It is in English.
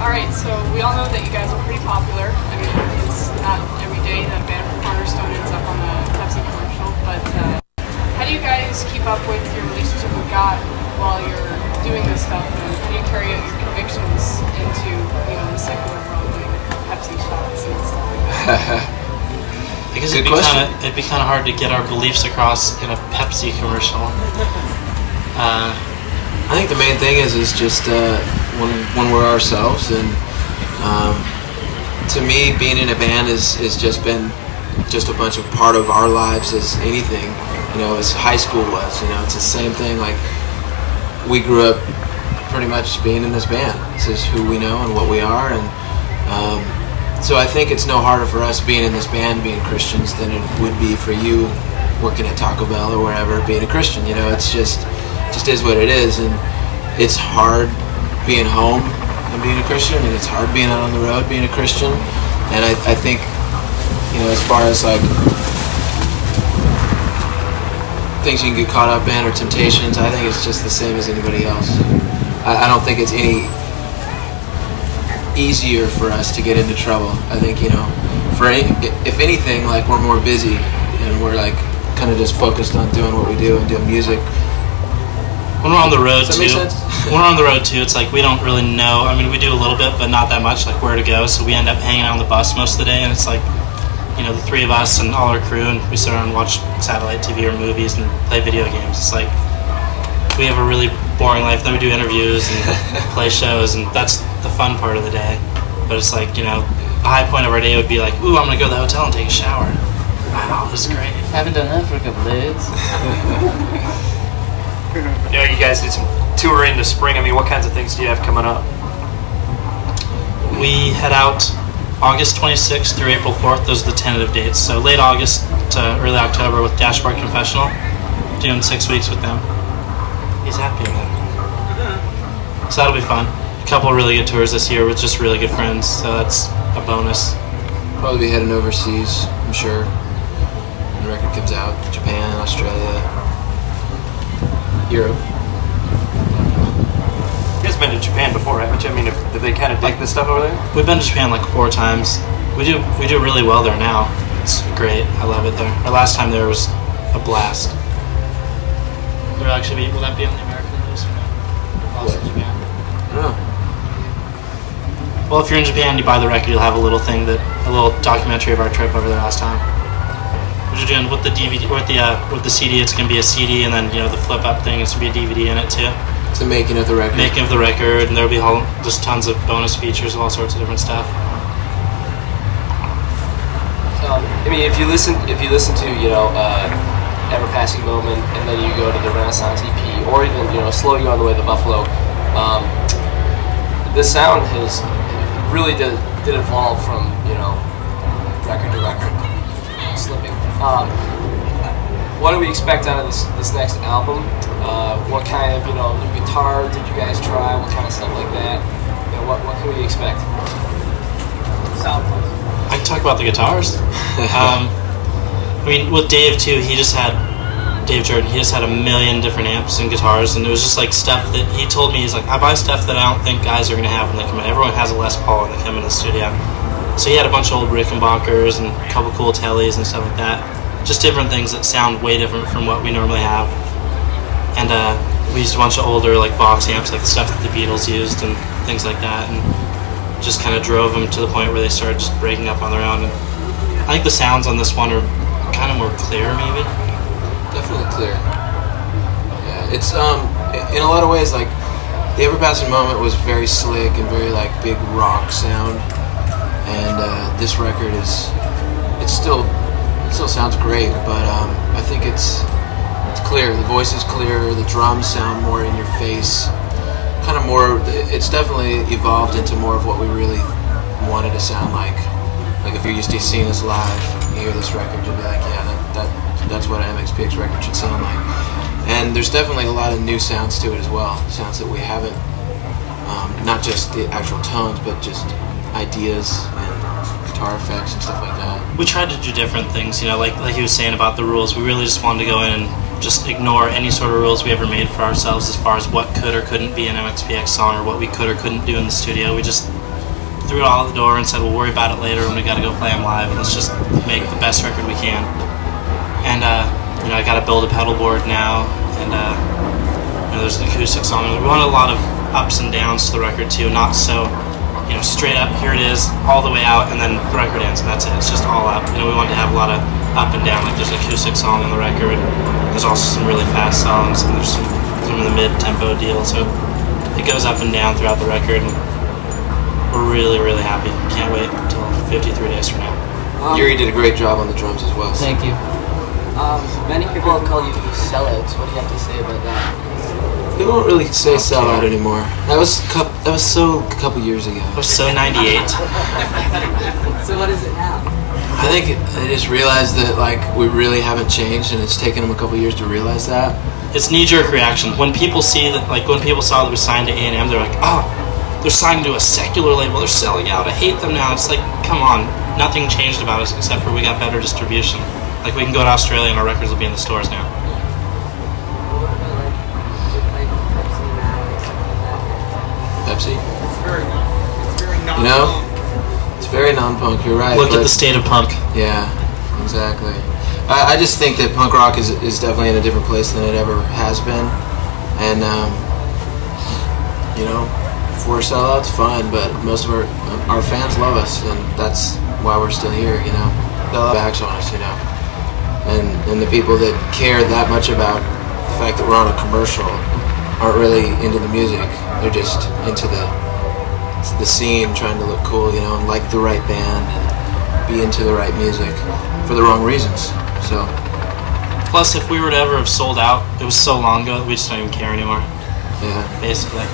Alright, so we all know that you guys are pretty popular. I mean, it's not every day that a band from Cornerstone ends up on a Pepsi commercial, but how do you guys keep up with your relationship with God while you're doing this stuff, and how do you carry out your convictions into, you know, the secular world, doing Pepsi shots and stuff like that? I guess it'd be kind of hard to get our beliefs across in a Pepsi commercial. I think the main thing is just when we're ourselves, and to me, being in a band is just been just a bunch of part of our lives as anything, you know, as high school was. You know, it's the same thing. Like, we grew up pretty much being in this band. This is who we know and what we are, and so I think it's no harder for us being in this band, being Christians, than it would be for you working at Taco Bell or wherever, being a Christian. You know, it's just is what it is, and it's hard being home and being a Christian, and it's hard being out on the road being a Christian. And I think, you know, as far as like things you can get caught up in or temptations, I think it's just the same as anybody else. I don't think it's any easier for us to get into trouble. I think, you know, if anything, like, we're more busy and we're like kind of just focused on doing what we do and doing music. When we're on the road Does that too, make sense? when we're on the road too, it's like we don't really know. I mean, we do a little bit, but not that much, like where to go. So we end up hanging out on the bus most of the day, and it's like, you know, the three of us and all our crew, and we sit around and watch satellite TV or movies and play video games. It's like we have a really boring life. Then we do interviews and play shows, and that's the fun part of the day. But it's like, you know, a high point of our day would be like, ooh, I'm gonna go to the hotel and take a shower. Wow, this is great. Haven't done that for a couple days. You know, you guys did some touring this spring. I mean, what kinds of things do you have coming up? We head out August 26th through April 4th. Those are the tentative dates. So late August to early October with Dashboard Confessional. Doing 6 weeks with them. He's happy with them. So that'll be fun. A couple of really good tours this year with just really good friends. So that's a bonus. Probably be heading overseas, I'm sure. When the record comes out. Japan, Australia, Europe. You guys been to Japan before, haven't you? I mean, did they kind of dig this stuff over there? We've been to Japan like 4 times. We do really well there now. It's great. I love it there. Our last time there was a blast. Will that be on the American release or no? Also Japan. I don't know. Well, if you're in Japan, you buy the record, you'll have a little documentary of our trip over there last time. We're doing with the DVD with the CD. It's gonna be a CD, and then, you know, the flip up thing. It's gonna be a DVD in it too. It's the making of the record. Making of the record, and there'll be just tons of bonus features of all sorts of different stuff. I mean, if you listen to, you know, Ever Passing Moment, and then you go to the Renaissance EP, or even, you know, Slow You on the Way to Buffalo, the sound has really did evolve from, you know, record to record. Slipping. What do we expect out of this next album? What kind of, you know, new guitar did you guys try? What kind of stuff like that? You know, what can we expect? Sound-wise. I can talk about the guitars. I mean, with Dave too, Dave Jordan, he just had a million different amps and guitars, and it was just like stuff that he told me, he's like, I buy stuff that I don't think guys are going to have when they come in. Everyone has a Les Paul when they come in the studio. So he had a bunch of old Rickenbackers and a couple cool Tellys and stuff like that. Just different things that sound way different from what we normally have. And we used a bunch of older like Vox amps, like the stuff that the Beatles used and things like that, and just kind of drove them to the point where they started just breaking up on their own. And I think the sounds on this one are kind of more clear, maybe. Definitely clear. Yeah, it's in a lot of ways, like, the Ever Passing Moment was very slick and very like big rock sound. And this record it still sounds great, but I think it's clear. The voice is clear. The drums sound more in your face. Kind of more. It's definitely evolved into more of what we really wanted to sound like. Like, if you're used to seeing us live, you hear this record, you'll be like, yeah, that's what an MxPx record should sound like. And there's definitely a lot of new sounds to it as well. Sounds that we haven't, not just the actual tones, but just ideas and guitar effects and stuff like that. We tried to do different things, you know, like he was saying about the rules. We really just wanted to go in and just ignore any sort of rules we ever made for ourselves as far as what could or couldn't be an MxPx song or what we could or couldn't do in the studio. We just threw it all out the door and said we'll worry about it later when we got to go play them live, and let's just make the best record we can. And you know, I got to build a pedal board now, and you know, there's an acoustics on it. We wanted a lot of ups and downs to the record too, not so, you know, straight up, here it is, all the way out, and then the record ends, and that's it. It's just all up. You know, we wanted to have a lot of up and down, like there's an acoustic song on the record, there's also some really fast songs, and there's some in the mid-tempo deal, so it goes up and down throughout the record, and we're really, really happy. Can't wait until 53 days from now. Yuri did a great job on the drums as well. Thank you. Many people call you sellouts. What do you have to say about that? They don't really say sellout anymore. That was so a couple years ago. It was so 98. So what is it now? I think they just realized that like we really haven't changed, and it's taken them a couple years to realize that. It's knee-jerk reaction. When people see that, like when people saw that we signed to A&M, they're like, oh, they're signed to a secular label, they're selling out, I hate them now. It's like, come on, nothing changed about us except for we got better distribution. Like we can go to Australia and our records will be in the stores now. Pepsi? You know? It's very non-punk, you're right. Look at the state of punk. Yeah, exactly. I just think that punk rock is definitely in a different place than it ever has been. And, you know, if we're sellouts, fine, but most of our fans love us, and that's why we're still here, you know. They'll have backs on us, you know. And the people that care that much about the fact that we're on a commercial aren't really into the music. They're just into the scene, trying to look cool, you know, and like the right band and be into the right music for the wrong reasons. So. Plus, if we were to ever have sold out, it was so long ago that we just don't even care anymore. Yeah. Basically.